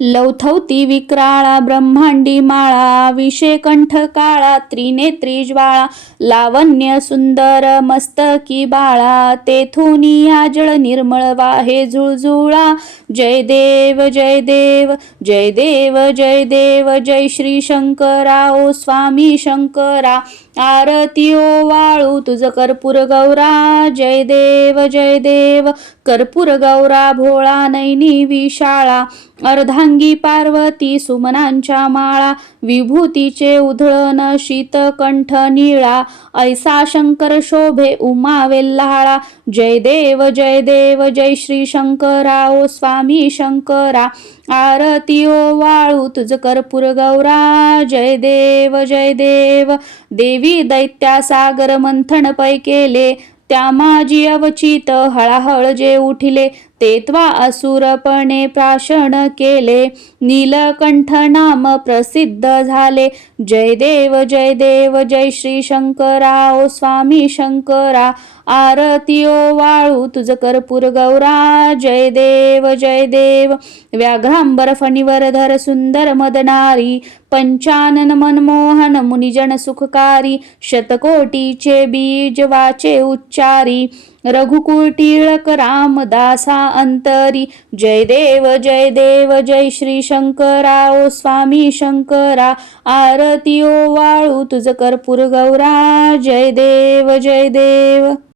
लवथवती विक्राळा ब्रह्मांडी माळा विषे कंठ काळा त्रिनेत्री ज्वाळा लावण्य सुंदर मस्तकी बाळा तेथुनी आजळ निर्मळ वाहे झुळझुळा जय देव जय देव जय देव जय देव जय श्री शंकरा ओ स्वामी शंकरा. आरती ओ वाळू तुझ कर्पूर गौरा जय देव जय देव. कर्पूर गौरा भोळा नैनी विशाळा. अर्धांगी पार्वती सुमनांच्या माळा. विभूतीचे उधळण शीतकंठ निळा. ऐसा शंकर शोभे उमा वेल्हाळा. जय देव जय देव जय श्री शंकरा. ओ स्वामी शंकरा. आरती ओ वाळू तुझ कर्पूर गौरा. जय देव जय देव. देवी दैत्या सागर मंथन पै केले त्या माझी अवचित हळाहळ जे उठिले तेत्वा असुरपणे प्राशन केले. नीलकंठ नाम प्रसिद्ध झाले. जय देव जय देव जय श्री शंकरा ओ स्वामी शंकरा आरतीयो वाळू तुझ कर्पूर गौरा जय देव जय देव. व्याघ्रांबर फणीवर धर सुंदर मदनारी पंचानन मनमोहन मुनिजन सुखकारी शतकोटीचे बीज वाचे उच्चारी रघुकुळ टिळक रामदासा अंतरी. जय देव जय देव जय श्री शंकरा ओ स्वामी शंकरा. आरती ओ वाळू तुझ कर्पूर गौरा जय देव जय देव.